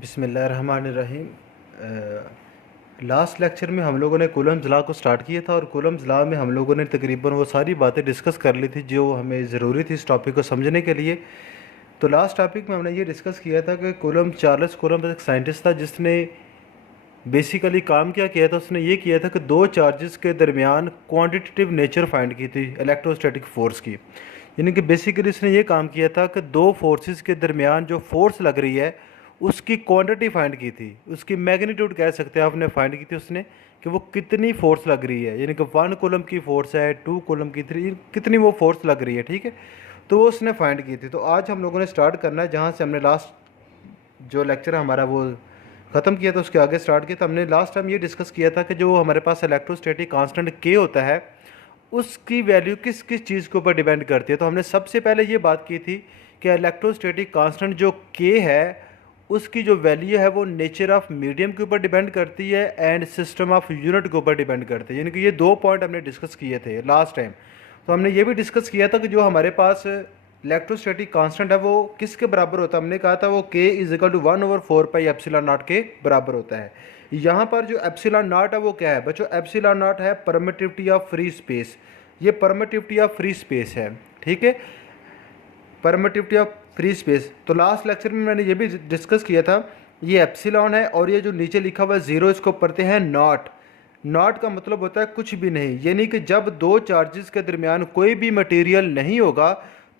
बिस्मिल्लाहिर्रहमानिर्रहीम। Last lecture में हम लोगों ने कूलम्स लॉ को स्टार्ट किया था और कूलम्स लॉ में हम लोगों ने तकरीबन वो सारी बातें डिस्कस कर ली थी जो हमें ज़रूरी थी इस टॉपिक को समझने के लिए। तो लास्ट टॉपिक में हमने ये डिस्कस किया था कि चार्ल्स कूलम्ब एक साइंटिस्ट था जिसने बेसिकली काम क्या किया था। उसने ये किया था कि दो चार्जेस के दरमियान क्वांटिटेटिव नेचर फाइंड की थी इलेक्ट्रोस्टैटिक फोर्स की। यानी कि बेसिकली उसने ये काम किया था कि दो फोर्सेस के दरमियान जो फोर्स लग रही है उसकी क्वांटिटी फाइंड की थी, उसकी मैग्नीट्यूड कह सकते हैं आपने फाइंड की थी उसने, कि वो कितनी फोर्स लग रही है। यानी कि 1 कूलम की फोर्स है, 2 कूलम की, 3, कितनी वो फोर्स लग रही है। ठीक है, तो वो उसने फाइंड की थी। तो आज हम लोगों ने स्टार्ट करना है जहाँ से हमने लास्ट जो लेक्चर हमारा वो ख़त्म किया था उसके आगे स्टार्ट किया। तो हमने लास्ट टाइम ये डिस्कस किया था कि जो हमारे पास इलेक्ट्रोस्टैटिक कांस्टेंट के होता है उसकी वैल्यू किस किस चीज़ के ऊपर डिपेंड करती है। तो हमने सबसे पहले ये बात की थी कि इलेक्ट्रोस्टैटिक कांस्टेंट जो के है उसकी जो वैल्यू है वो नेचर ऑफ मीडियम के ऊपर डिपेंड करती है एंड सिस्टम ऑफ यूनिट के ऊपर डिपेंड करती है। यानी कि ये दो पॉइंट हमने डिस्कस किए थे लास्ट टाइम। तो हमने ये भी डिस्कस किया था कि जो हमारे पास इलेक्ट्रोस्टैटिक कांस्टेंट है वो किसके बराबर होता है। हमने कहा था वो k is equal to 1/4 pi epsilon nought के बराबर होता है। यहाँ पर जो एप्सिलॉन नॉट है वो क्या है बच्चों? एप्सिलॉन नॉट है परमिटिविटी ऑफ फ्री स्पेस। ये परमिटिविटी ऑफ फ्री स्पेस है। ठीक है, परमिटिविटी ऑफ फ्री स्पेस। तो लास्ट लेक्चर में मैंने ये भी डिस्कस किया था, ये एप्सिलॉन है और ये जो नीचे लिखा हुआ है जीरो, इसको पढ़ते हैं नॉट। नॉट का मतलब होता है कुछ भी नहीं। यानी कि जब दो चार्जेस के दरमियान कोई भी मटेरियल नहीं होगा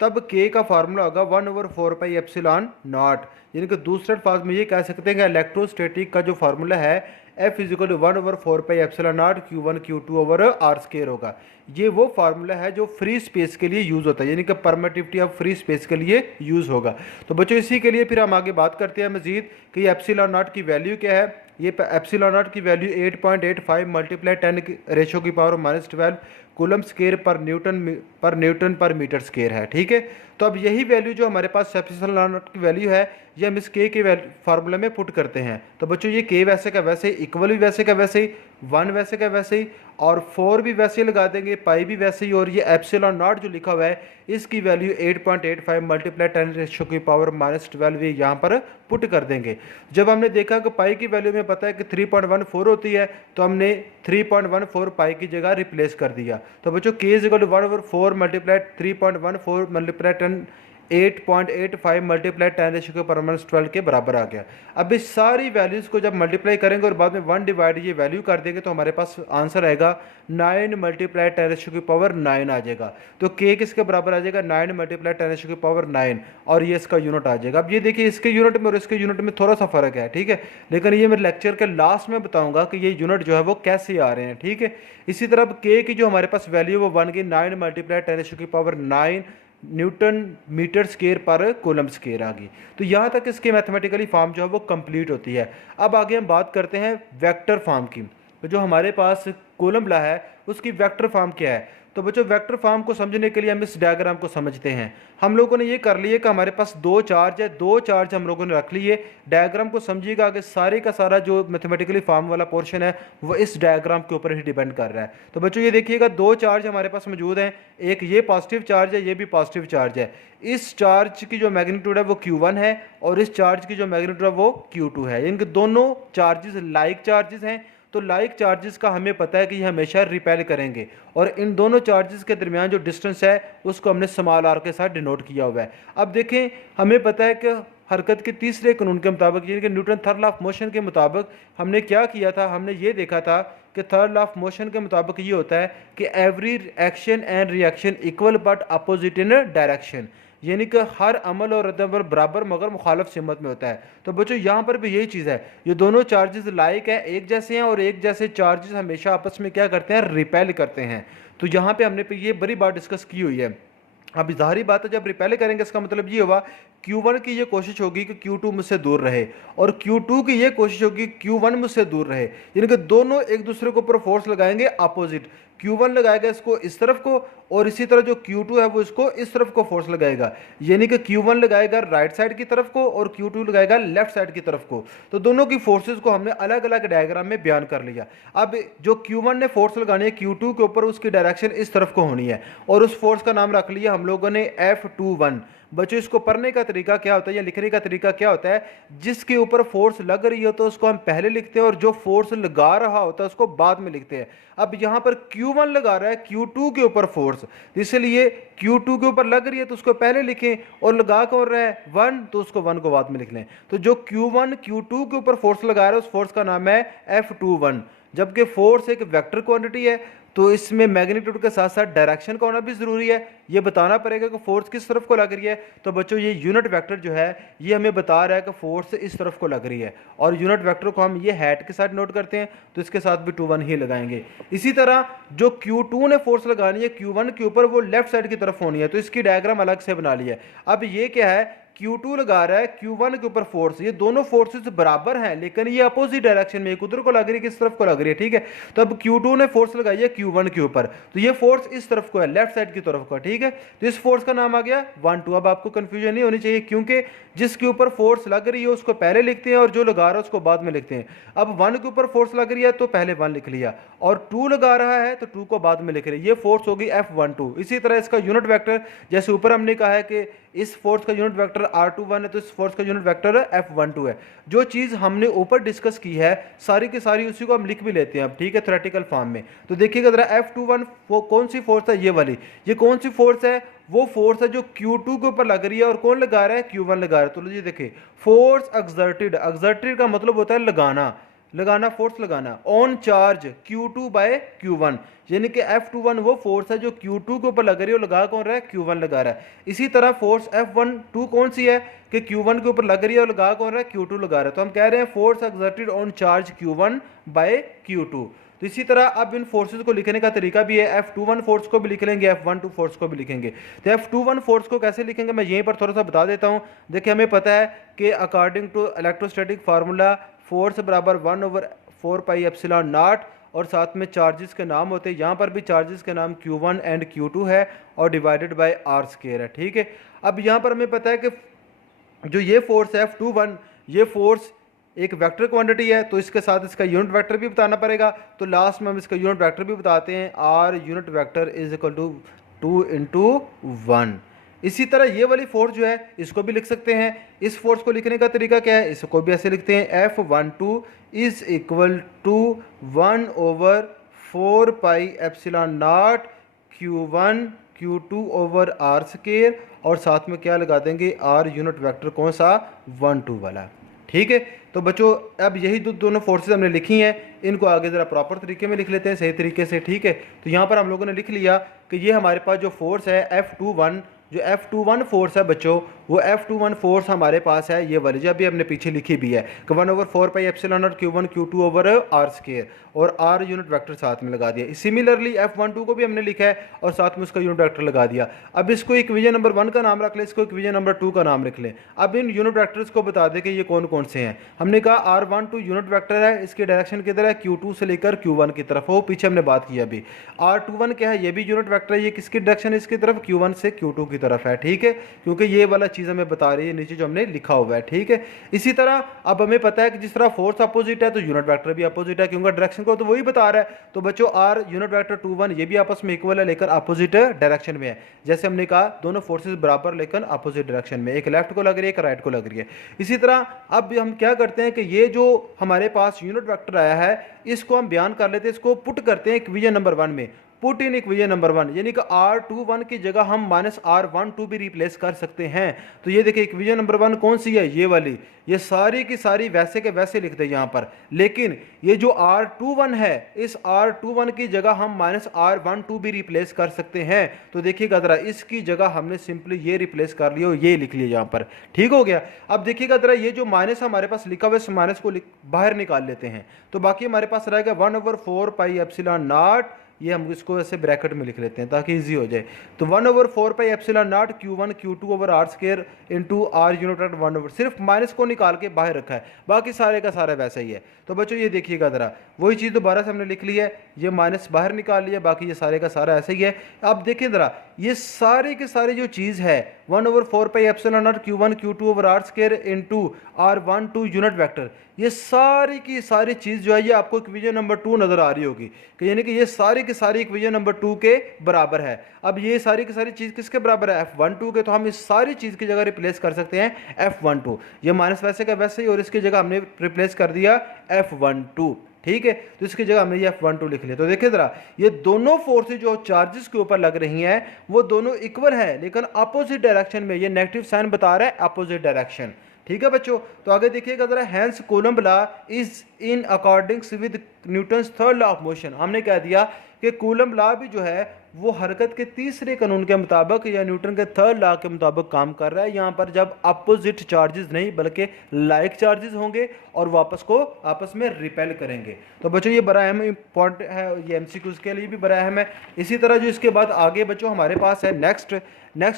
तब के का फार्मूला होगा 1/4 पाई एप्सिलॉन नॉट। यानी कि दूसरे अल्फाज में ये कह सकते हैं कि इलेक्ट्रोस्टैटिक का जो फार्मूला है F is equal to 1/4 pi epsilon nought Q1 Q2 over R square होगा। ये वो फार्मूला है जो फ्री स्पेस के लिए यूज़ होता है, यानी कि परमिटिविटी ऑफ फ्री स्पेस के लिए यूज़ होगा। तो बच्चों इसी के लिए फिर हम आगे बात करते हैं मजीद कि ये एप्सिलॉन नॉट की वैल्यू क्या है। ये एप्सिलॉन नॉट की वैल्यू 8.85 मल्टीप्लाई 10⁻⁻12 कूलम स्केयर पर न्यूटन पर मीटर स्केयर है। ठीक है, तो अब यही वैल्यू जो हमारे पास एप्सिलॉन नॉट की वैल्यू है ये हम इस के फार्मूले में पुट करते हैं। तो बच्चों ये के वैसे का वैसे, इक्वल भी वैसे का वैसे ही, 1 वैसे का वैसे ही, और 4 भी वैसे ही लगा देंगे, पाई भी वैसे ही, और ये एप्सिलॉन नॉट जो लिखा हुआ है इसकी वैल्यू 8.85 मल्टीप्लाई 10⁻⁻12 ये यहाँ पर पुट कर देंगे। जब हमने देखा कि पाई की वैल्यू में पता है कि 3.14 होती है तो हमने 3.14 पाई की जगह रिप्लेस कर दिया। तो बच्चों के is equal to 1/4 multiply 3.14 multiply 8.85 multiply 10⁻⁻12 के बराबर आ गया। अब इस सारी वैल्यूज़ को जब मल्टीप्लाई करेंगे और बाद में 1 डिवाइड ये वैल्यू कर देंगे तो हमारे पास आंसर आएगा 9 मल्टीप्लाई 10⁻9 आ जाएगा। तो के किसके बराबर आ जाएगा? 9 मल्टीप्लाई 10⁻9, और ये इसका यूनिट आ जाएगा। अब ये देखिए इसके यूनिट में और इसके यूनिट में थोड़ा सा फर्क है। ठीक है, लेकिन ये मेरे लेक्चर के लास्ट में बताऊंगा कि ये यूनिट जो है वो कैसे आ रहे हैं। ठीक है, इसी तरह के की जो हमारे पास वैल्यू वो बन गई 9 मल्टीप्लाई 10⁻9 न्यूटन मीटर स्केयर पर कूलम स्केयर आ गई। तो यहाँ तक इसके मैथमेटिकली फॉर्म जो है वो कंप्लीट होती है। अब आगे हम बात करते हैं वेक्टर फॉर्म की। तो जो हमारे पास कूलम लॉ है उसकी वेक्टर फॉर्म क्या है? तो बच्चों वेक्टर फॉर्म को समझने के लिए हम इस डायग्राम को समझते हैं। हम लोगों ने ये कर लिए कि हमारे पास दो चार्ज है, दो चार्ज हम लोगों ने रख लिए। डायग्राम को समझिएगा, आगे सारे का सारा जो मैथमेटिकली फॉर्म वाला पोर्शन है वो इस डायग्राम के ऊपर ही डिपेंड कर रहा है। तो बच्चों ये देखिएगा दो चार्ज हमारे पास मौजूद हैं, एक ये पॉजिटिव चार्ज है, ये भी पॉजिटिव चार्ज है। इस चार्ज की जो मैग्नीट्यूड है वो Q1 है और इस चार्ज की जो मैग्नीट्यूड है वो Q2 है। इनके दोनों चार्जेस लाइक चार्जेस हैं। तो लाइक चार्जेस का हमें पता है कि ये हमेशा रिपेल करेंगे, और इन दोनों चार्जेस के दरमियान जो डिस्टेंस है उसको हमने स्मॉल आर के साथ डिनोट किया हुआ है। अब देखें, हमें पता है कि हरकत के तीसरे कानून के मुताबिक, यानी कि Newton third law of motion के मुताबिक हमने क्या किया था, हमने ये देखा था कि थर्ड लॉ ऑफ मोशन के मुताबिक ये होता है कि every action and reaction equal but opposite in direction. यानी कि हर अमल और रद्द-ए-अमल बराबर मगर मुखालफ सिमत में होता है। तो बच्चों यहाँ पर भी यही चीज़ है, ये दोनों चार्जेस लाइक है, एक जैसे हैं, और एक जैसे चार्जेस हमेशा आपस में क्या करते हैं? रिपेल करते हैं। तो यहाँ पे हमने ये बड़ी बात डिस्कस की हुई है। अब जाहिर बात है जब रिपेल करेंगे इसका मतलब ये हुआ Q1 की ये कोशिश होगी कि Q2 मुझसे दूर रहे, और Q2 की ये कोशिश होगी Q1 मुझसे दूर रहे। यानी कि दोनों एक दूसरे के ऊपर फोर्स लगाएंगे अपोजिट। Q1 लगाएगा इसको इस तरफ को, और इसी तरह जो Q2 है वो इसको इस तरफ को फोर्स लगाएगा। यानी कि Q1 लगाएगा राइट साइड की तरफ को और Q2 लगाएगा लेफ्ट साइड की तरफ को। तो दोनों की फोर्सेस को हमने अलग अलग डायग्राम में बयान कर लिया। अब जो Q1 ने फोर्स लगानी है Q2 के ऊपर, उसकी डायरेक्शन इस तरफ को होनी है, और उस फोर्स का नाम रख लिया हम लोगों ने F21। बच्चों इसको पढ़ने का तरीका क्या होता है या लिखने का तरीका क्या होता है, जिसके ऊपर फोर्स लग रही हो तो उसको हम पहले लिखते हैं और जो फोर्स लगा रहा होता है उसको बाद में लिखते हैं। अब यहां पर Q1 लगा रहा है Q2 के ऊपर फोर्स, इसलिए Q2 के ऊपर लग रही है तो उसको पहले लिखें, और लगा कौन रहा है 1, तो उसको 1 को बाद में लिख लें। तो जो Q1 Q2 के ऊपर फोर्स लगा रहा है उस फोर्स का नाम है F21। जबकि फोर्स एक वेक्टर क्वांटिटी है तो इसमें मैग्नीट्यूड के साथ साथ डायरेक्शन का होना भी जरूरी है। ये बताना पड़ेगा कि फोर्स किस तरफ को लग रही है। तो बच्चों ये यूनिट वेक्टर जो है ये हमें बता रहा है कि फोर्स इस तरफ को लग रही है, और यूनिट वेक्टर को हम ये हैट के साथ नोट करते हैं तो इसके साथ भी 21 ही लगाएंगे। इसी तरह जो Q2 ने फोर्स लगानी है Q1 के ऊपर वो लेफ्ट साइड की तरफ होनी है, तो इसकी डायग्राम अलग से बना लिया है। अब ये क्या है, Q2 लगा रहा है Q1 के ऊपर फोर्स, ये दोनों फोर्सेस बराबर हैं लेकिन ये अपोजिट डायरेक्शन में, एक उधर को लग रही है किस तरफ को लग रही है, ठीक है। तो अब Q2 ने फोर्स लगाई है Q1 के ऊपर, तो ये फोर्स इस तरफ को है, लेफ्ट साइड की तरफ को, ठीक है। तो इस फोर्स का नाम आ गया 1 2। अब आपको कंफ्यूजन नहीं होनी चाहिए क्योंकि जिसके ऊपर फोर्स लग रही है उसको पहले लिखते हैं और जो लगा रहा है उसको बाद में लिखते हैं। अब 1 के ऊपर फोर्स लग रही है तो पहले 1 लिख लिया, और 2 लगा रहा है तो 2 को बाद में लिख रहे हैं, ये फोर्स होगी F12। इसी तरह इसका यूनिट वेक्टर, जैसे ऊपर हमने कहा है कि इस फोर्स का यूनिट वेक्टर R21 है तो इस फोर्स का यूनिट वेक्टर F12 है। जो चीज़ हमने ऊपर डिस्कस की है सारी की सारी उसी को हम लिख भी लेते हैं अब, ठीक है, थ्योरेटिकल फॉर्म में। तो देखिएगा जरा F21 कौन सी फोर्स है, ये वाली, ये कौन सी फोर्स है, वो फोर्स है जो Q2 के ऊपर लग रही है, और कौन लगा रहा है, Q1 लगा रहा है। तो ये देखिए फोर्स एक्सर्टेड, एक्सर्टेड का मतलब होता है लगाना, लगाना, फोर्स लगाना, on charge Q2 bye Q1, यानी कि F21 वो फोर्स है जो Q2 के ऊपर लग रही है, लगा कौन रहा है, Q1 लगा रहा है। इसी तरह फोर्स F12 कौन सी है कि Q1 के ऊपर लग रही है और लगा कौन रहा है, Q2 लगा रहा है। तो हम कह रहे हैं force exerted on charge Q1 by Q2। तो इसी तरह अब इन फोर्सेस को लिखने का तरीका भी है, F21 फोर्स को भी लिख लेंगे, F12 फोर्स को भी लिखेंगे। तो F21 फोर्स को कैसे लिखेंगे मैं यहीं पर थोड़ा सा बता देता हूं। देखिए हमें पता है कि according to electrostatic formula force बराबर 1/4 पाई एप्सिलॉन नॉट, और साथ में चार्जेस के नाम होते हैं, यहाँ पर भी चार्जेस के नाम Q1 एंड Q2 है, और डिवाइडेड बाय R² है, ठीक है। अब यहाँ पर हमें पता है कि जो ये फोर्स है F21, ये फोर्स एक वेक्टर क्वांटिटी है तो इसके साथ इसका यूनिट वेक्टर भी बताना पड़ेगा। तो लास्ट में हम इसका यूनिट वेक्टर भी बताते हैं, R unit vector is equal to 2 × 1। इसी तरह ये वाली फोर्स जो है इसको भी लिख सकते हैं। इस फोर्स को लिखने का तरीका क्या है, इसको भी ऐसे लिखते हैं, F12 is equal to 1/4 pi epsilon nought Q1 Q2 over R², और साथ में क्या लगा देंगे, R यूनिट वेक्टर कौन सा, 1 2 वाला, ठीक है। तो बच्चों अब यही दोनों फोर्सेस हमने लिखी हैं, इनको आगे ज़रा प्रॉपर तरीके में लिख लेते हैं, सही तरीके से, ठीक है। तो यहाँ पर हम लोगों ने लिख लिया कि ये हमारे पास जो फोर्स है F21, जो F21 फोर्स है बच्चों, वो F21 फोर्स हमारे पास है ये वाली, जो अभी हमने पीछे लिखी भी है कि 1/4 pi epsilon nought Q1 Q2 over R², और R यूनिट वेक्टर साथ में लगा दिया। सिमिलरली F12 को भी हमने लिखा है और साथ में उसका यूनिट वेक्टर लगा दिया। अब इसको इक्वेशन नंबर 1 का नाम रख लें, इसको इक्वेशन नंबर 2 का नाम रख लें। अब इन यूनिट वेक्टर्स को बता दें कि ये कौन कौन से हैं। हमने कहा R12 यूनिट वेक्टर है, इसकी डायरेक्शन किधर है, Q2 से लेकर Q1 की तरफ, वो पीछे हमने बात की अभी। R21 क्या है, ये भी यूनिट वेक्टर है, ये किसकी डायरेक्शन है, इसकी तरफ, Q1 से Q2 की तरफ है, ठीक है, क्योंकि ये वाला चीज़ हमें बता रही है नीचे जो हमने लिखा हुआ है, ठीक है। इसी तरह अब हमें पता है कि जिस तरह फोर्स अपोजिट है तो यूनिट वेक्टर भी अपोजिट है, क्योंकि डायरेक्शन को तो वही बता रहा है। तो बच्चों R यूनिट वेक्टर 21 ये भी आपस में इक्वल है लेकिन अपोजिट डायरेक्शन में है। जैसे हमने कहा दोनों फोर्सेस बराबर लेकिन अपोजिट डायरेक्शन में, एक लेफ्ट को लग रही है, एक राइट को लग रही है। इसी तरह अब हम क्या करते हैं कि ये जो हमारे पास यूनिट वेक्टर आया है इसको हम बयान कर लेते हैं, इसको पुट करते हैं इक्वेशन नंबर 1 में। पुट इन इक्वेशन नंबर 1, यानी कि R21 की जगह हम -R12 भी रिप्लेस कर सकते हैं। तो ये देखिए इक्वेशन नंबर 1 कौन सी है, ये वाली, ये सारी की सारी वैसे के वैसे लिख दें यहाँ पर, लेकिन ये जो R21 है इस R21 की जगह हम -R12 भी रिप्लेस कर सकते हैं। तो देखिएगा जरा, इसकी जगह हमने सिंपली ये रिप्लेस कर लिया और ये लिख लिया यहाँ पर, ठीक हो गया। अब देखिएगा जरा, ये जो माइनस हमारे पास लिखा हुआ है इस माइनस को बाहर निकाल लेते हैं, तो बाकी हमारे पास रहेगा 1/4 पाई एप्सिलॉन नॉट, ये हम इसको ऐसे ब्रैकेट में लिख लेते हैं ताकि इजी हो जाए। तो 1/4 pi epsilon nought Q1 Q2 over R² into R unit vector 1/, सिर्फ माइनस को निकाल के बाहर रखा है, बाकी सारे का सारा वैसा ही है। तो बच्चों ये देखिएगा ज़रा, वही चीज़ दोबारा से हमने लिख ली है, ये माइनस बाहर निकाल लिया, बाकी ये सारे का सारा ऐसा ही है। अब देखें ज़रा, ये सारी की सारी जो चीज़ है 1/4πε0 Q1 Q2 over R square into R12 unit vector. ये सारी की सारी चीज़ जो है ये आपको इक्वेशन नंबर 2 नज़र आ रही होगी कि यानी कि ये सारी की सारी इक्वेशन नंबर 2 के बराबर है। अब ये सारी की सारी चीज़ किसके बराबर है? F12 के। तो हम इस सारी चीज़ की जगह रिप्लेस कर सकते हैं F12। ये माइनस वैसे का वैसे ही, और इसकी जगह हमने रिप्लेस कर दिया F12। ठीक है, तो इसकी जगह हमने ये F12 लिख लिया। तो देखिए जरा, ये दोनों फोर्सेज जो चार्जेस के ऊपर लग रही हैं वो दोनों इक्वल है, लेकिन अपोजिट डायरेक्शन में। ये नेगेटिव साइन बता रहा है अपोजिट डायरेक्शन। ठीक है बच्चों, तो आगे देखिएगा जरा, hence Coulomb law is in accordings with Newton's third law of motion. हमने कह दिया कि कूलम्ब लॉ भी जो है वो हरकत के तीसरे कानून के मुताबिक या न्यूटन के थर्ड लॉ के मुताबिक काम कर रहा है। यहाँ पर जब अपोजिट चार्जेस नहीं बल्कि लाइक चार्जेस होंगे और वापस को आपस में रिपेल करेंगे। तो बच्चों ये बड़ा अहम पॉइंट है, ये एमसीक्यूज के लिए भी बड़ा अहम है। इसी तरह जो इसके बाद आगे बच्चों हमारे पास है नेक्स्ट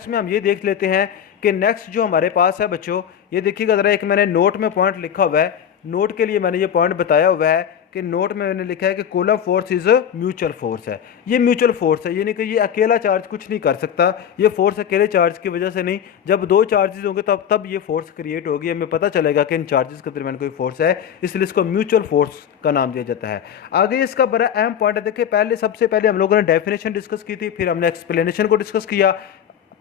में हम ये देख लेते हैं कि नेक्स्ट जो हमारे पास है बच्चों, ये देखिएगा ज़रा, एक मैंने नोट में पॉइंट लिखा हुआ है। नोट के लिए मैंने ये पॉइंट बताया हुआ है कि नोट में मैंने लिखा है कि coulomb force is mutual force है। ये म्यूचुअल फोर्स है, यानी कि ये अकेला चार्ज कुछ नहीं कर सकता। ये फोर्स अकेले चार्ज की वजह से नहीं, जब दो चार्जेस होंगे तब ये फोर्स क्रिएट होगी। हमें पता चलेगा कि इन चार्जेस के दरमियान कोई फोर्स है, इसलिए इसको म्यूचुअल फोर्स का नाम दिया जाता है। आगे इसका बड़ा अहम पॉइंट है, देखिए सबसे पहले हम लोगों ने डेफिनेशन डिस्कस की थी, फिर हमने एक्सप्लेनेशन को डिस्कस किया,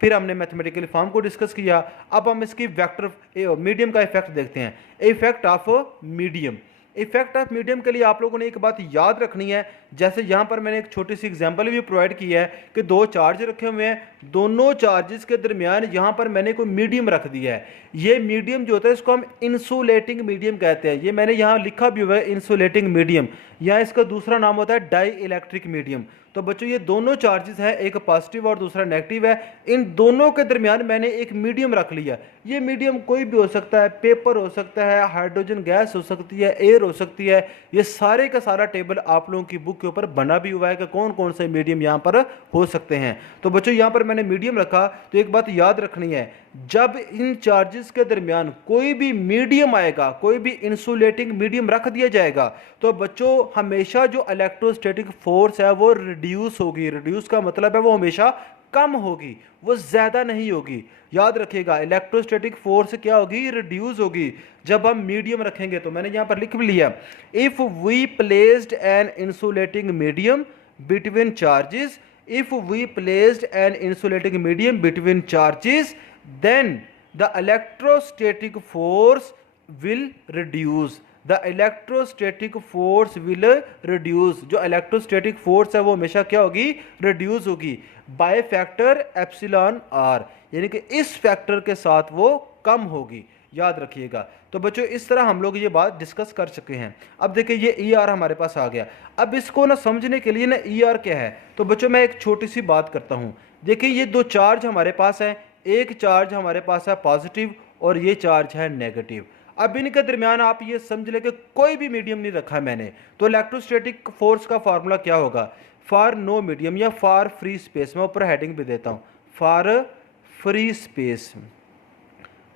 फिर हमने मैथमेटिकल फॉर्म को डिस्कस किया। अब हम इसकी वेक्टर मीडियम का इफेक्ट देखते हैं। Effect of medium. Effect of medium के लिए आप लोगों ने एक बात याद रखनी है, जैसे यहाँ पर मैंने एक छोटी सी एग्जांपल भी प्रोवाइड की है कि दो चार्ज रखे हुए हैं, दोनों चार्जेस के दरमियान यहाँ पर मैंने कोई मीडियम रख दिया है। ये मीडियम जो होता है इसको हम इंसुलेटिंग मीडियम कहते हैं। ये मैंने यहाँ लिखा भी हुआ है इंसुलेटिंग मीडियम, या इसका दूसरा नाम होता है डाई इलेक्ट्रिक मीडियम। तो बच्चों ये दोनों चार्जेस हैं, एक पॉजिटिव और दूसरा नेगेटिव है। इन दोनों के दरमियान मैंने एक मीडियम रख लिया। ये मीडियम कोई भी हो सकता है, पेपर हो सकता है, हाइड्रोजन गैस हो सकती है, एयर हो सकती है। ये सारे का सारा टेबल आप लोगों की बुक के ऊपर बना भी हुआ है कि कौन कौन से मीडियम यहाँ पर हो सकते हैं। तो बच्चों यहाँ पर मैंने मीडियम रखा, तो एक बात याद रखनी है, जब इन चार्जेस के दरमियान कोई भी मीडियम आएगा, कोई भी इंसुलेटिंग मीडियम रख दिया जाएगा, तो बच्चों हमेशा जो इलेक्ट्रोस्टैटिक फोर्स है वो रिड्यूस होगी। रिड्यूस का मतलब है वो हमेशा कम होगी, वो ज़्यादा नहीं होगी। याद रखिएगा, इलेक्ट्रोस्टैटिक फोर्स क्या होगी? रिड्यूस होगी जब हम मीडियम रखेंगे। तो मैंने यहाँ पर लिख भी लिया, if we placed an insulating medium between charges, if we placed an insulating medium between charges, then the electrostatic force will reduce. The electrostatic force will reduce. जो electrostatic force है वो हमेशा क्या होगी? reduce होगी by factor एप्सिलॉन r, यानी कि इस फैक्टर के साथ वो कम होगी। याद रखिएगा। तो बच्चों इस तरह हम लोग ये बात डिस्कस कर चुके हैं। अब देखिए ये ई आर हमारे पास आ गया। अब इसको ना समझने के लिए ना ई आर क्या है, तो बच्चों मैं एक छोटी सी बात करता हूँ। देखिए ये दो चार्ज हमारे पास हैं, एक चार्ज हमारे पास है पॉजिटिव और ये चार्ज है नेगेटिव। अब इनके दरमियान आप ये समझ लें कि कोई भी मीडियम नहीं रखा मैंने, तो इलेक्ट्रोस्टैटिक फोर्स का फार्मूला क्या होगा? फॉर नो मीडियम या फॉर फ्री स्पेस। मैं ऊपर हेडिंग भी देता हूँ, for free space,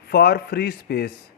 for free space,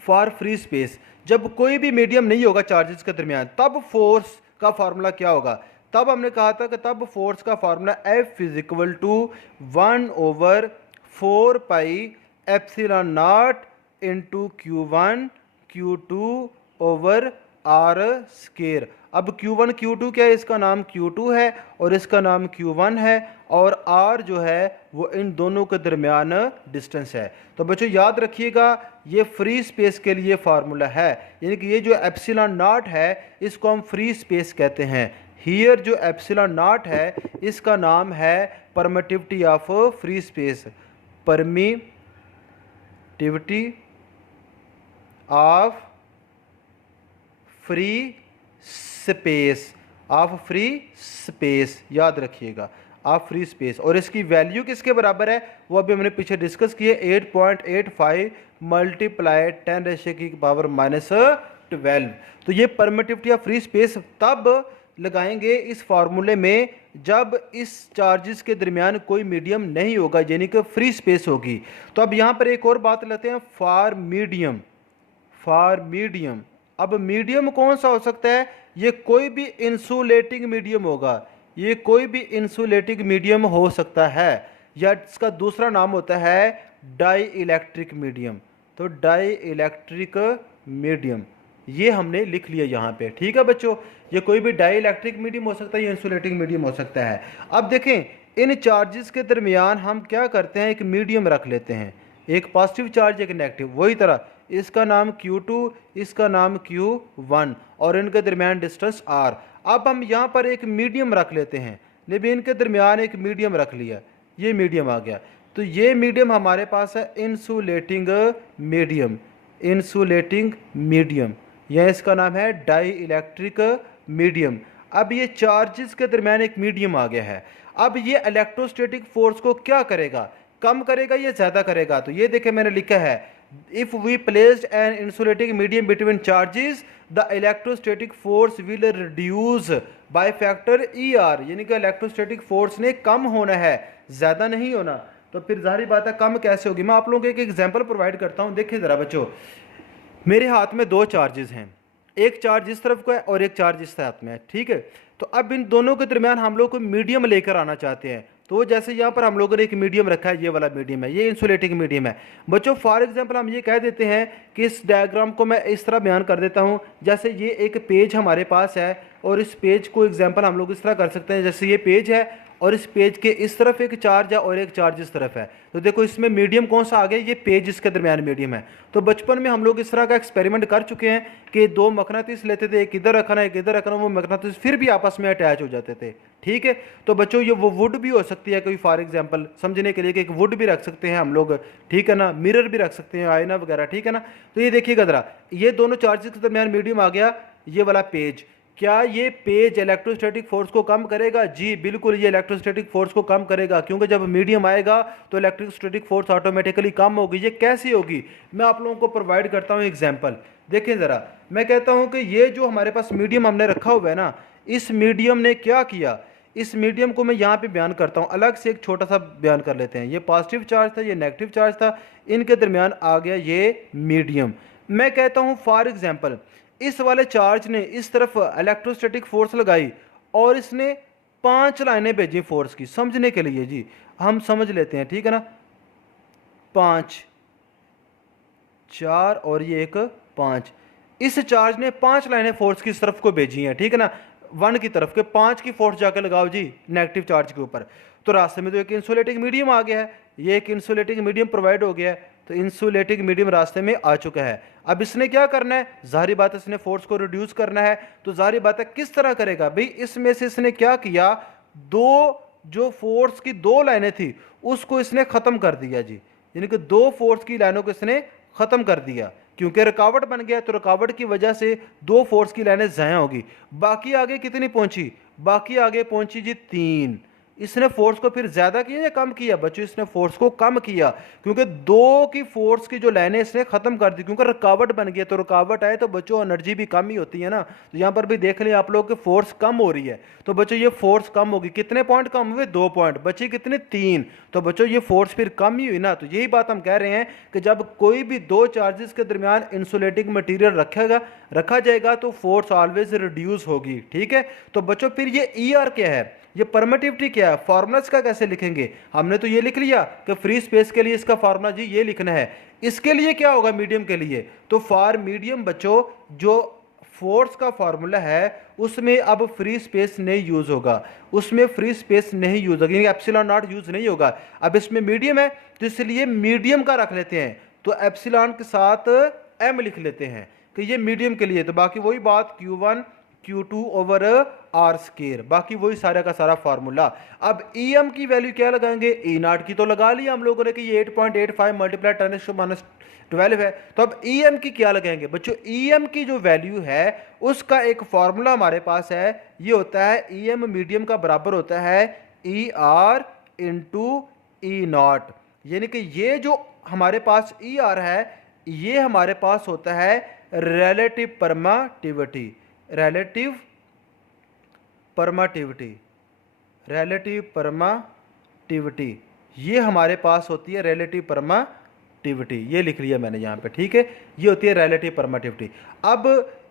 for free space. जब कोई भी मीडियम नहीं होगा चार्जेस के दरमियान, तब फोर्स का फार्मूला क्या होगा? तब हमने कहा था कि तब फोर्स का formula F is equal to 1/4 pi epsilon nought into Q1 Q2 over R square. अब Q1 Q2 क्या है? इसका नाम Q2 है और इसका नाम Q1 है, और R जो है वो इन दोनों के दरमियान डिस्टेंस है। तो बच्चों याद रखिएगा ये फ्री स्पेस के लिए फार्मूला है, यानी कि ये जो एप्सिलॉन नॉट है इसको हम फ्री स्पेस कहते हैं। हियर जो एप्सिलॉन नॉट है इसका नाम है permittivity of free space, permittivity of free space, of free space. याद रखिएगा ऑफ फ्री स्पेस। और इसकी वैल्यू किसके बराबर है वो अभी हमने पीछे डिस्कस किए, 8.85 मल्टीप्लाई 10⁻⁻12। तो ये परमिटिविटी ऑफ फ्री स्पेस तब लगाएंगे इस फार्मूले में जब इस चार्जेस के दरमियान कोई मीडियम नहीं होगा, यानी कि फ्री स्पेस होगी। तो अब यहाँ पर एक और बात लेते हैं, फॉर मीडियम, फॉर मीडियम। अब मीडियम कौन सा हो सकता है? ये कोई भी इंसुलेटिंग मीडियम होगा, ये कोई भी इंसुलेटिंग मीडियम हो सकता है। या इसका दूसरा नाम होता है डाई इलेक्ट्रिक मीडियम। तो डाई इलेक्ट्रिक मीडियम ये हमने लिख लिया यहाँ पे, ठीक है बच्चों। ये कोई भी डाई इलेक्ट्रिक मीडियम हो सकता है, या इंसुलेटिंग मीडियम हो सकता है। अब देखें, इन चार्जेस के दरमियान हम क्या करते हैं, एक मीडियम रख लेते हैं, एक पॉजिटिव चार्ज एक नेगेटिव। वही तरह इसका नाम Q2, इसका नाम Q1, और इनके दरमियान डिस्टेंस R। अब हम यहाँ पर एक मीडियम रख लेते हैं, लेकिन इनके दरमियान एक मीडियम रख लिया, ये मीडियम आ गया। तो ये मीडियम हमारे पास है इंसुलेटिंग मीडियम, इंसुलेटिंग मीडियम, यह इसका नाम है डाई इलेक्ट्रिक मीडियम। अब ये चार्जेस के दरमियान एक मीडियम आ गया है। अब ये इलेक्ट्रोस्टैटिक फोर्स को क्या करेगा, कम करेगा या ज़्यादा करेगा। तो ये देखें मैंने लिखा है, if we placed an insulating medium between charges the electrostatic force will reduce by factor ER, यानी कि इलेक्ट्रोस्टैटिक फोर्स ने कम होना है, ज़्यादा नहीं होना। तो फिर जाहिर बात है कम कैसे होगी। मैं आप लोगों को एक एग्जांपल प्रोवाइड करता हूँ। देखिए ज़रा बच्चों, मेरे हाथ में दो चार्जेस हैं, एक चार्ज इस तरफ का है और एक चार्ज इस तरफ में है, ठीक है। तो अब इन दोनों के दरमियान हम लोग को मीडियम लेकर आना चाहते हैं। तो जैसे यहाँ पर हम लोगों ने एक मीडियम रखा है, ये वाला मीडियम है, ये इंसुलेटिंग मीडियम है बच्चों। फॉर एग्जांपल हम ये कह देते हैं कि इस डायग्राम को मैं इस तरह बयान कर देता हूँ, जैसे ये एक पेज हमारे पास है, और इस पेज को एग्जांपल हम लोग इस तरह कर सकते हैं, जैसे ये पेज है और इस पेज के इस तरफ एक चार्ज है और एक चार्ज इस तरफ है। तो देखो इसमें मीडियम कौन सा आ गया, ये पेज इसके दरमियान मीडियम है। तो बचपन में हम लोग इस तरह का एक्सपेरिमेंट कर चुके हैं कि दो मकनातीस लेते थे, एक इधर रखना एक इधर रखना, वो मकनातीस फिर भी आपस में अटैच हो जाते थे, ठीक है। तो बच्चों ये वो वुड भी हो सकती है कोई, फॉर एग्जांपल समझने के लिए कि एक वुड भी रख सकते हैं हम लोग, ठीक है ना, मिरर भी रख सकते हैं, आईना वगैरह, ठीक है ना। तो ये देखिएगा ज़रा, ये दोनों चार्जेस के दरमियान मीडियम आ गया, ये वाला पेज। क्या ये पेज इलेक्ट्रोस्टैटिक फोर्स को कम करेगा? जी बिल्कुल, ये इलेक्ट्रोस्टैटिक फोर्स को कम करेगा, क्योंकि जब मीडियम आएगा तो इलेक्ट्रोस्टैटिक फोर्स ऑटोमेटिकली कम होगी। ये कैसे होगी, मैं आप लोगों को प्रोवाइड करता हूँ एग्जांपल। देखें ज़रा, मैं कहता हूँ कि ये जो हमारे पास मीडियम हमने रखा हुआ है ना, इस मीडियम ने क्या किया, इस मीडियम को मैं यहाँ पे बयान करता हूँ, अलग से एक छोटा सा बयान कर लेते हैं। ये पॉजिटिव चार्ज था, ये नेगेटिव चार्ज था, इनके दरमियान आ गया ये मीडियम। मैं कहता हूँ फॉर एग्जांपल इस वाले चार्ज ने इस तरफ इलेक्ट्रोस्टैटिक फोर्स लगाई और इसने 5 लाइनें भेजी फोर्स की, समझने के लिए जी हम समझ लेते हैं, ठीक है ना। 5 4 और ये एक 5, इस चार्ज ने 5 लाइनें फोर्स की तरफ को भेजी हैं, ठीक है ना, 1 की तरफ के 5 की फोर्स जाकर लगाओ जी नेगेटिव चार्ज के ऊपर। तो रास्ते में तो एक इंसुलेटिंग मीडियम आ गया है, ये एक इंसुलेटिंग मीडियम प्रोवाइड हो गया है। तो इंसुलेटिंग मीडियम रास्ते में आ चुका है। अब इसने क्या करना है, जाहिर बात है इसने फोर्स को रिड्यूस करना है। तो जाहिर बात है किस तरह करेगा भाई, इसमें से इसने क्या किया, दो जो फोर्स की 2 लाइनें थी उसको इसने ख़त्म कर दिया जी, यानी कि 2 फोर्स की लाइनों को इसने ख़त्म कर दिया, क्योंकि रुकावट बन गया। तो रुकावट की वजह से 2 फोर्स की लाइनें ज़ाया होगी। बाकी आगे कितनी पहुंची, बाकी आगे पहुंची जी 3। इसने फोर्स को फिर ज़्यादा किया या कम किया बच्चों, इसने फोर्स को कम किया, क्योंकि 2 की फोर्स की जो लाइनें इसने ख़त्म कर दी, क्योंकि रुकावट बन गई। तो रुकावट आए तो बच्चों एनर्जी भी कम ही होती है ना। तो यहाँ पर भी देख लें आप लोग कि फोर्स कम हो रही है। तो बच्चों ये फोर्स कम होगी, कितने पॉइंट कम हुए, 2 पॉइंट, बची कितने, 3। तो बच्चों ये फोर्स फिर कम ही हुई ना। तो यही बात हम कह रहे हैं कि जब कोई भी 2 चार्जेस के दरमियान इंसुलेटिंग मटीरियल रखा जाएगा तो फोर्स ऑलवेज रिड्यूस होगी, ठीक है। तो बच्चों फिर ये ER क्या है, ये परमिटिविटी क्या है, फार्मूला इसका कैसे लिखेंगे। हमने तो ये लिख लिया कि फ्री स्पेस के लिए इसका फार्मूला जी ये लिखना है। इसके लिए क्या होगा, मीडियम के लिए, तो फॉर मीडियम बच्चों जो फोर्स का फार्मूला है उसमें अब फ्री स्पेस नहीं यूज होगा, उसमें फ्री स्पेस नहीं यूज होगा, यानी एप्सिलॉन नॉट यूज नहीं होगा। अब इसमें मीडियम है तो इसलिए मीडियम का रख लेते हैं, तो एप्सिलॉन के साथ M लिख लेते हैं कि ये मीडियम के लिए। तो बाकी वही बात Q1 Q2 over R square, बाकी वही सारा का सारा फार्मूला। अब EM की वैल्यू क्या लगाएंगे, E0 की तो लगा लिया हम लोगों ने कि ये 8.85 मल्टीप्लाई 10⁻12 है। तो अब EM की क्या लगाएंगे बच्चों, EM की जो वैल्यू है उसका एक फार्मूला हमारे पास है, ये होता है EM मीडियम का बराबर होता है ER इंटू E0, यानी कि ये जो हमारे पास ER है ये हमारे पास होता है रिलेटिव परमिटिविटी, रिलेटिव परमिटिविटी, ये हमारे पास होती है रिलेटिव परमिटिविटी, ये लिख लिया मैंने यहाँ पे, ठीक है, ये होती है रिलेटिव परमिटिविटी। अब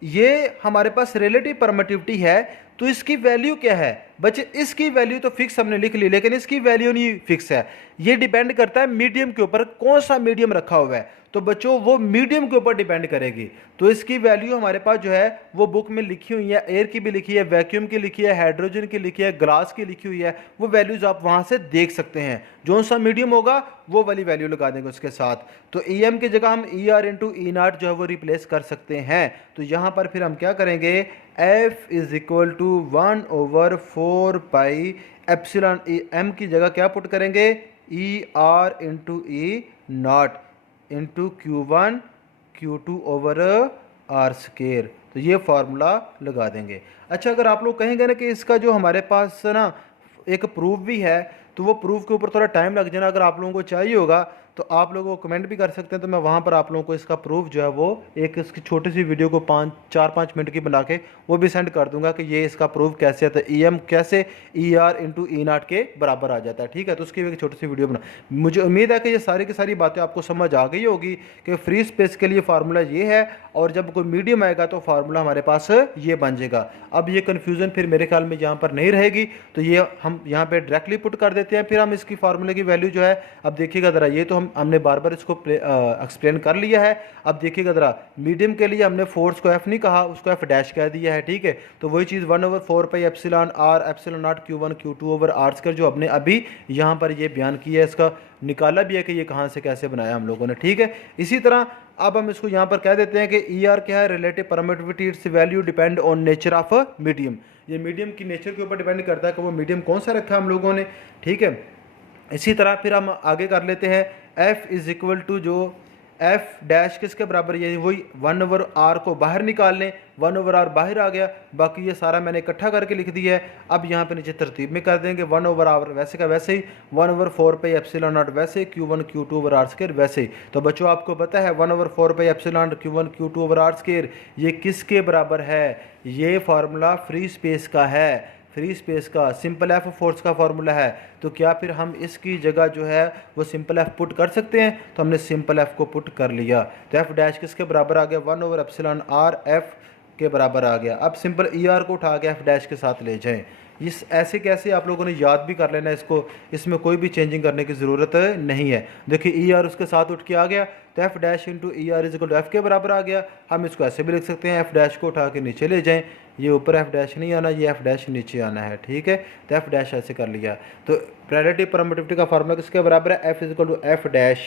ये हमारे पास रिलेटिव परमिटिविटी है, तो इसकी वैल्यू क्या है बच्चे? इसकी वैल्यू तो फिक्स हमने लिख ली, लेकिन इसकी वैल्यू नहीं फिक्स है। ये डिपेंड करता है मीडियम के ऊपर, कौन सा मीडियम रखा हुआ है, तो बच्चों वो मीडियम के ऊपर डिपेंड करेगी। तो इसकी वैल्यू हमारे पास जो है वो बुक में लिखी हुई है, एयर की भी लिखी है, वैक्यूम की लिखी है, हाइड्रोजन की लिखी है, ग्लास की लिखी हुई है। वो वैल्यूज आप वहां से देख सकते हैं। जो सा मीडियम होगा वो वाली वैल्यू लगा देंगे उसके साथ। तो ई एम की जगह हम ई आर इंटू ई नाट जो है वो रिप्लेस कर सकते हैं। तो यहाँ पर फिर हम क्या करेंगे, F is equal to 1/4 epsilon M की जगह क्या पुट करेंगे, E R into E nought into Q1 Q2 over R square. तो ये फार्मूला लगा देंगे। अच्छा, अगर आप लोग कहेंगे ना कि इसका जो हमारे पास ना एक प्रूफ भी है, तो वो प्रूफ के ऊपर थोड़ा टाइम लग जाना, अगर आप लोगों को चाहिए होगा तो आप लोगों को कमेंट भी कर सकते हैं। तो मैं वहाँ पर आप लोगों को इसका प्रूफ जो है वो एक इसकी छोटी सी वीडियो को 4-5 मिनट की बना के वो भी सेंड कर दूंगा कि ये इसका प्रूफ कैसे आता है, ई एम कैसे ई आर इंटू ई नाट के बराबर आ जाता है। ठीक है, तो उसकी भी एक छोटी सी वीडियो बना। मुझे उम्मीद है कि ये सारी की सारी बातें आपको समझ आ गई होगी कि फ्री स्पेस के लिए फार्मूला ये है, और जब कोई मीडियम आएगा तो फार्मूला हमारे पास ये बन जाएगा। अब ये कन्फ्यूज़न फिर मेरे ख्याल में यहाँ पर नहीं रहेगी, तो ये हम यहाँ पे डायरेक्टली पुट कर देते हैं। फिर हम इसकी फार्मूले की वैल्यू जो है, अब देखिएगा ज़रा, ये तो हमने बार बार इसको एक्सप्लेन कर लिया है। अब देखिएगा ज़रा, मीडियम के लिए हमने फोर्स को एफ नहीं कहा, उसको एफ डैश कह दिया है। ठीक है, तो वही चीज़ 1/4 epsilon R epsilon nought Q1 Q2 over R square जो हमने अभी यहाँ पर ये बयान किया है, इसका निकाला भी है कि ये कहाँ से कैसे बनाया हम लोगों ने। ठीक है, इसी तरह अब हम इसको यहाँ पर कह देते हैं कि ई आर क्या है, relative permittivity, it's value depend on nature of medium. ये मीडियम की नेचर के ऊपर डिपेंड करता है कि वो मीडियम कौन सा रखा है हम लोगों ने। ठीक है, इसी तरह फिर हम आगे कर लेते हैं, एफ इज इक्वल टू जो एफ डैश किसके बराबर, ये वही 1/r को बाहर निकाल लें, 1/r बाहर आ गया, बाकी ये सारा मैंने इकट्ठा करके लिख दिया है। अब यहाँ पे नीचे तरतीब में कर देंगे, 1/r वैसे का वैसे ही, 1/4 एप्सिलॉन नॉट वैसे, Q1 Q2 over R square वैसे ही। तो बच्चों आपको पता है 1/4 epsilon nought Q1 Q2 over R square ये किसके बराबर है, ये फार्मूला फ्री स्पेस का है, फ्री स्पेस का सिंपल एफ फोर्स का फार्मूला है। तो क्या फिर हम इसकी जगह जो है वो सिंपल एफ पुट कर सकते हैं? तो हमने सिंपल एफ को पुट कर लिया, तो एफ डैश किसके बराबर आ गया, 1/एप्सिलॉन एफ के बराबर आ गया। अब सिंपल ई आर को उठा के एफ डैश के साथ ले जाएं। इस ऐसे कैसे आप लोगों ने याद भी कर लेना इसको, इसमें कोई भी चेंजिंग करने की ज़रूरत नहीं है। देखिए ई आर उसके साथ उठ के आ गया, तो F dash into E R is equal to F के बराबर आ गया। हम इसको ऐसे भी लिख सकते हैं, एफ डैश को उठा के नीचे ले जाएं, ये ऊपर एफ डैश नहीं आना, ये एफ डैश नीचे आना है। ठीक है, तो एफ डैश ऐसे कर लिया। तो रिलेटिव परमिटिविटी का फार्मूला किसके बराबर है, F is equal to F dash,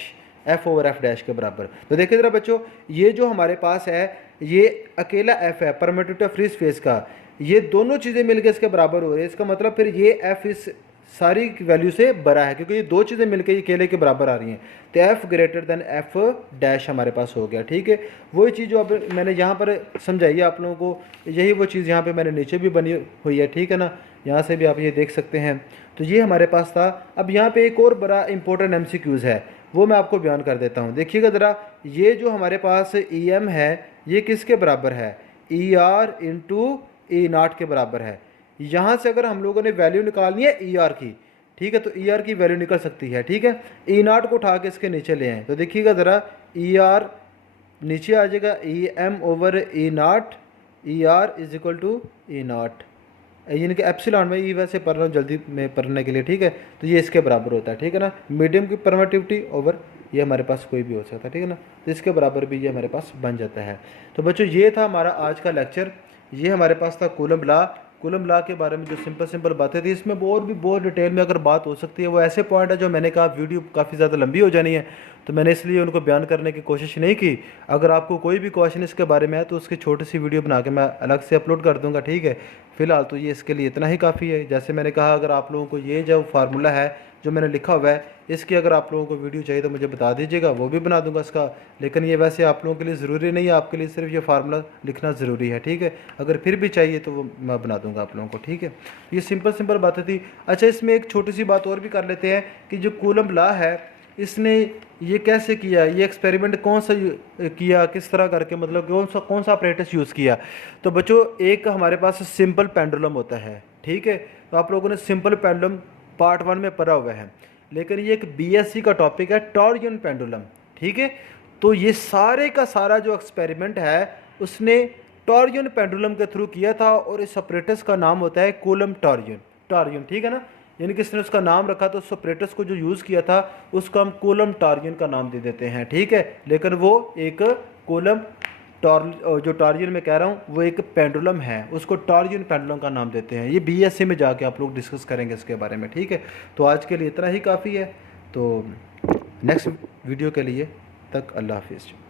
F over F dash के बराबर। तो देखिए ज़रा बच्चों, ये जो हमारे पास है ये अकेला एफ है परमिटिविटी फ्री स्पेस का, ये दोनों चीज़ें मिलकर इसके बराबर हो रही है। इसका मतलब फिर ये एफ इस सारी वैल्यू से बड़ा है, क्योंकि ये दो चीज़ें मिलकर ये अकेले के बराबर आ रही हैं। तो F greater than F dash हमारे पास हो गया। ठीक है, वही चीज़ जो अब मैंने यहाँ पर समझाई है आप लोगों को, यही वो चीज़ यहाँ पे मैंने नीचे भी बनी हुई है। ठीक है ना, यहाँ से भी आप ये देख सकते हैं। तो ये हमारे पास था। अब यहाँ पे एक और बड़ा इंपॉर्टेंट MCQs है, वो मैं आपको बयान कर देता हूँ। देखिएगा ज़रा, ये जो हमारे पास ई एम है ये किसके बराबर है, ई आर इंटू ई नाट के बराबर है। यहाँ से अगर हम लोगों ने वैल्यू निकालनी है ई आर की, ठीक है, तो ई आर की वैल्यू निकल सकती है। ठीक है, ई नाट को उठा के इसके नीचे ले आए, तो देखिएगा ज़रा, ई आर नीचे आ जाएगा, E M over E naught, E R is equal to E naught, यानी कि एप्सिलॉन में, ई वैसे पढ़ रहा हूँ जल्दी में पढ़ने के लिए। ठीक है, तो ये इसके बराबर होता है। ठीक है ना, मीडियम की परमिटिविटी ओवर ये हमारे पास कोई भी हो सकता है। ठीक है ना, तो इसके बराबर भी ये हमारे पास बन जाता है। तो बच्चों ये था हमारा आज का लेक्चर। ये हमारे पास था कूलम लॉ। कूलम लॉ के बारे में जो सिंपल बातें थी, इसमें और भी बहुत डिटेल में अगर बात हो सकती है। वो ऐसे पॉइंट है जो मैंने कहा वीडियो काफ़ी ज़्यादा लंबी हो जानी है, तो मैंने इसलिए उनको बयान करने की कोशिश नहीं की। अगर आपको कोई भी क्वेश्चन इसके बारे में है तो उसकी छोटी सी वीडियो बना के मैं अलग से अपलोड कर दूंगा। ठीक है, फिलहाल तो ये इसके लिए इतना ही काफ़ी है। जैसे मैंने कहा, अगर आप लोगों को ये जो फार्मूला है जो मैंने लिखा हुआ है, इसकी अगर आप लोगों को वीडियो चाहिए तो मुझे बता दीजिएगा, वो भी बना दूंगा इसका। लेकिन ये वैसे आप लोगों के लिए ज़रूरी नहीं है, आपके लिए सिर्फ ये फार्मूला लिखना ज़रूरी है। ठीक है, अगर फिर भी चाहिए तो वो मैं बना दूंगा आप लोगों को। ठीक है, ये सिंपल बातें थी। अच्छा, इसमें एक छोटी सी बात और भी कर लेते हैं कि जो कूलम लॉ है, इसने ये कैसे किया, ये एक्सपेरिमेंट कौन सा किया, किस तरह करके, मतलब कौन सा अपरेटस यूज़ किया। तो बच्चों, एक हमारे पास सिंपल पेंडुलम होता है। ठीक है, तो आप लोगों ने सिंपल पेंडुलम पार्ट 1 में पढ़ा हुआ है, लेकिन ये एक BSc का टॉपिक है, टॉरियन पेंडुलम। ठीक है, तो ये सारे का सारा जो एक्सपेरिमेंट है उसने टॉरियन पेंडुलम के थ्रू किया था और इस सेपरेटस का नाम होता है कूलम टॉरियन। टॉरियन, ठीक है ना, यानी किसने उसका नाम रखा तो सेपरेटस को जो यूज़ किया था उसको हम कूलम टॉरियन का नाम दे देते हैं, ठीक है। लेकिन वो एक कूलम जो टॉरियन में कह रहा हूँ वो एक पेंडुलम है, उसको टॉरियन पेंडुलम का नाम देते हैं। ये बीएससी में जाके आप लोग डिस्कस करेंगे इसके बारे में, ठीक है। तो आज के लिए इतना ही काफ़ी है। तो नेक्स्ट वीडियो के लिए तक अल्लाह हाफिज़।